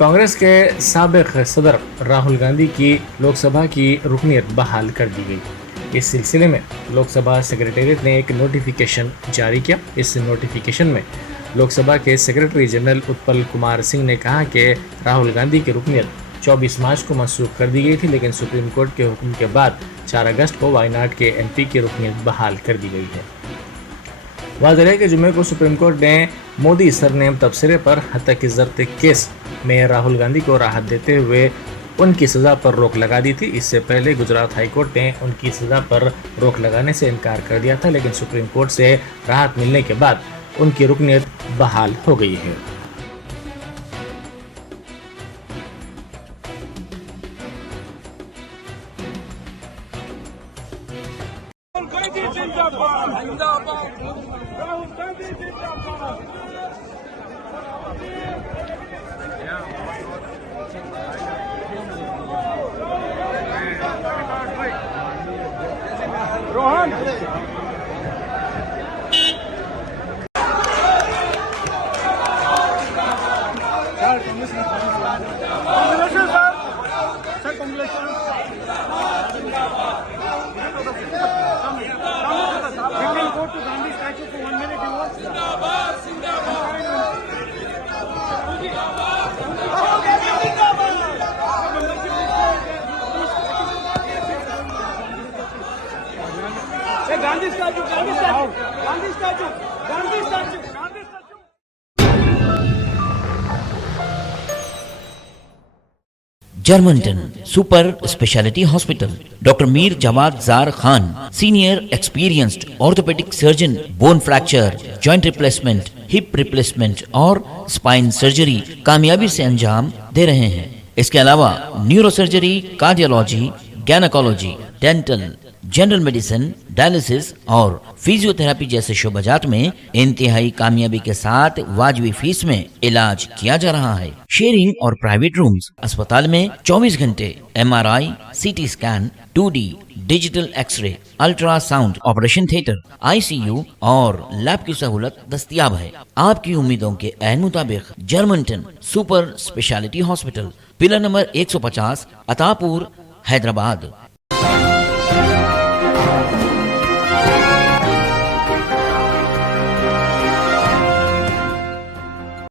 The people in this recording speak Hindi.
कांग्रेस के साबिक सदर राहुल गांधी की लोकसभा की रुकनीत बहाल कर दी गई। इस सिलसिले में लोकसभा सेक्रेटेरिएट ने एक नोटिफिकेशन जारी किया। इस नोटिफिकेशन में लोकसभा के सेक्रेटरी जनरल उत्पल कुमार सिंह ने कहा कि राहुल गांधी की रुकनीत 24 मार्च को मंसूख कर दी गई थी, लेकिन सुप्रीम कोर्ट के हुक्म के बाद 4 अगस्त को वायनाड के एमपी की रुकनीत बहाल कर दी गई है। वाज़ेह है कि जुमे को सुप्रीम कोर्ट ने मोदी सरनेम तबसरे पर हत्या की ज़ब्त केस में राहुल गांधी को राहत देते हुए उनकी सज़ा पर रोक लगा दी थी। इससे पहले गुजरात हाई कोर्ट ने उनकी सज़ा पर रोक लगाने से इनकार कर दिया था, लेकिन सुप्रीम कोर्ट से राहत मिलने के बाद उनकी रुकनीत बहाल हो गई है। Rohan Gandhi statue, Gandhi statue, Gandhi statue, Gandhi statue, Gandhi statue. Germanten super speciality hospital, doctor Mir Jawad Jar Khan, senior experienced orthopaedic surgeon, bone fracture, joint replacement, hip replacement और स्पाइन सर्जरी कामयाबी से अंजाम दे रहे हैं। इसके अलावा neuro surgery, cardiology, gynaecology, dental, general medicine, dialysis और फिजियोथेरेपी जैसे शोबाजात में इंतहाई कामयाबी के साथ वाजबी फीस में इलाज किया जा रहा है। शेयरिंग और प्राइवेट रूम्स, अस्पताल में 24 घंटे MRI, CT scan, 2D digital x ray, ultrasound, operation theatre, ICU और लैब की सहूलत दस्तयाब है। आपकी उम्मीदों के ऐन मुताबिक Germanten super speciality hospital, pillar number 150, Attapur, Hyderabad.